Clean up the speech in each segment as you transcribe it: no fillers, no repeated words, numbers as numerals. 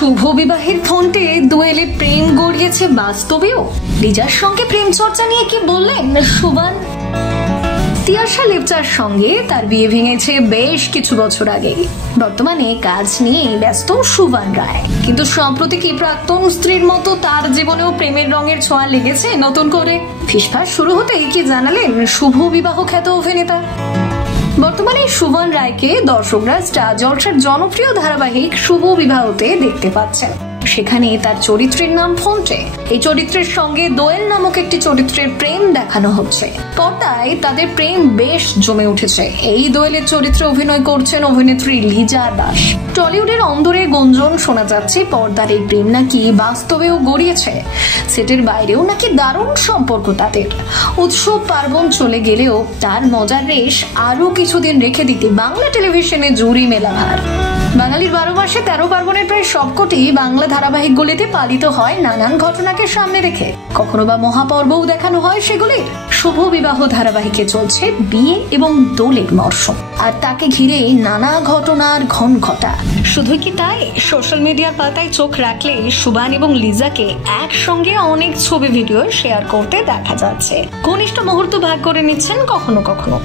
শুভ বিবাহের ফন্টে দোয়েলে প্রেম গড়িয়েছে বাস্তবেও। লিজার সঙ্গে প্রেম চর্চা নিয়ে কি বললেন সুবান? তিয়াশা লেপচার সঙ্গে তার বিয়ে ভেঙেছে বেশ কিছু বছর আগে। বর্তমানে কাজ নিয়ে ব্যস্ত সুবান রায়, কিন্তু সম্প্রতি কি প্রাক্তন স্ত্রীর মতো তার জীবনেও প্রেমের রঙের ছোঁয়া লেগেছে নতুন করে? ফিসফাস শুরু হতেই কি জানালেন শুভ বিবাহ খ্যাত অভিনেতা। বর্তমানে সুবান রায়কে দর্শকরা স্টার জলসার জনপ্রিয় ধারাবাহিক শুভ বিবাহতে দেখতে পাচ্ছেন। সেখানে তার চরিত্রের নাম ফন্টে। এই চরিত্রের সঙ্গে দোয়েল নামক একটি চরিত্রের প্রেম দেখানো হচ্ছে। পর্দায় তাদের প্রেম বেশ জমে উঠেছে। এই দোয়েলের চরিত্রে অভিনয় করছেন অভিনেত্রী লিজা দাস। টলিউডের অন্দরে গুঞ্জন শোনা যাচ্ছে পর্দার এই প্রেম নাকি বাস্তবেও গড়িয়েছে। সেটের বাইরেও নাকি দারুণ সম্পর্ক তাদের। উৎসব পার্বণ চলে গেলেও তার মজার রেশ আরো কিছুদিন রেখে দিতে বাংলা টেলিভিশনে জুরি মেলা ভার। বাঙালির 12 মাসে 13 পার্বণের প্রায় সবকটি বাংলা ধারাবাহিকগুলিতে পালিত হয় নানান ঘটনাকে সামনে রেখে। কখনো বা মহাপর্বও দেখানো হয় সেগুলির। শুভ বিবাহ ধারাবাহিকে চলছে বিয়ে এবং দোলের মরশুম, আর তাকে ঘিরে নানা ঘটনার ঘন ঘটা। শুধু কি তাই, সোশ্যাল মিডিয়ার পাতায় চোখ রাখলে সুবান এবং লিজাকে একসঙ্গে অনেক ছবি ভিডিও শেয়ার করতে দেখা যাচ্ছে। ঘনিষ্ঠ মুহূর্ত ভাগ করে নিচ্ছেন কখনো কখনো।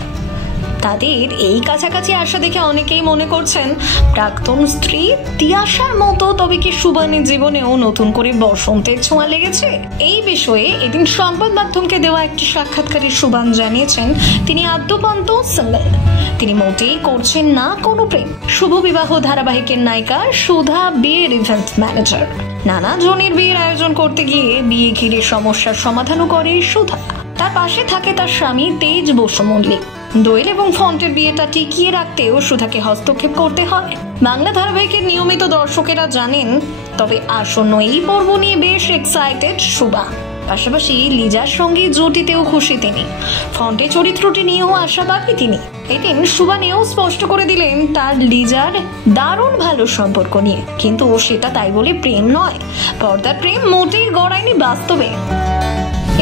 তাদের এই কাছাকাছি আসা দেখে অনেকেই মনে করছেন প্রাক্তন স্ত্রী তিয়াশার মতো তবে কি সুবানের জীবনেও নতুন করে বসন্তের ছোঁয়া লেগেছে। এই বিষয়ে এদিন সংবাদ মাধ্যমকে দেওয়া একটি সাক্ষাৎকারে সুবান জানিয়েছেন তিনি আদ্যপান্ত সিঙ্গেল। তিনি মোটেই করছেন না কোনো প্রেম। শুভ বিবাহ ধারাবাহিকের নায়িকা সুধা বিয়ের ইভেন্ট ম্যানেজার। নানা জনের বিয়ের আয়োজন করতে গিয়ে বিয়ে ঘিরে সমস্যার সমাধানও করে সুধা। তার পাশে থাকে তার স্বামী তেজ বসু মল্লিক। দোয়েল এবং ফন্টের বিয়েটা টিকিয়ে রাখতেও সুধাকে হস্তক্ষেপ করতে হয়। বাংলা ধারাবাহিকের নিয়মিত দর্শকেরা জানেন। তবে আসন্ন এই পর্ব নিয়ে বেশ এক্সাইটেড সুবা। পাশাপাশি লিজার সঙ্গে জুটিতেও খুশি তিনি। ফন্টে চরিত্রটি নিয়েও আশাবাদী তিনি। এদিন সুবা নিয়েও স্পষ্ট করে দিলেন তার লিজার দারুণ ভালো সম্পর্ক নিয়ে, কিন্তু সেটা তাই বলে প্রেম নয়। পর্দার প্রেম মোটেই গড়ায়নি বাস্তবে।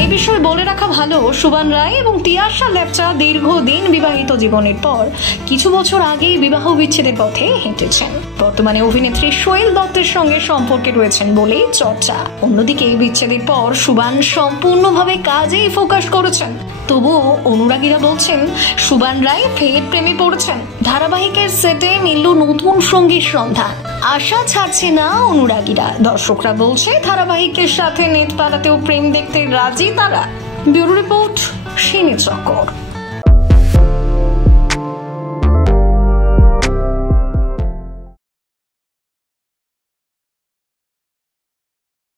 এই বিষয়ে বলে রাখা ভালো, সুবান রায় এবং তিয়াশা লেপচা দীর্ঘদিন বিবাহিত জীবনের পর কিছু বছর আগেই বিবাহ বিচ্ছেদের পথে হেঁটেছেন। বর্তমানে অভিনেত্রী সোহেল দত্তের সঙ্গে সম্পর্কে রয়েছেন বলেই চর্চা। অন্যদিকে বিচ্ছেদের পর সুবান সম্পূর্ণভাবে কাজেই ফোকাস করেছেন। তবুও অনুরাগীরা বলছেন সুবান রায় ফের প্রেমে পড়েছেন। ধারাবাহিকের সেটে মিলল নতুন সঙ্গীর সন্ধান। আশা ছাড়ছে না অনুরাগীরা। দর্শকরা বলছে ধারাবাহিকের সাথে নেট পাড়াতেও প্রেম দেখতে রাজি তারা। ব্যুরো রিপোর্ট, সিনে চক্কর।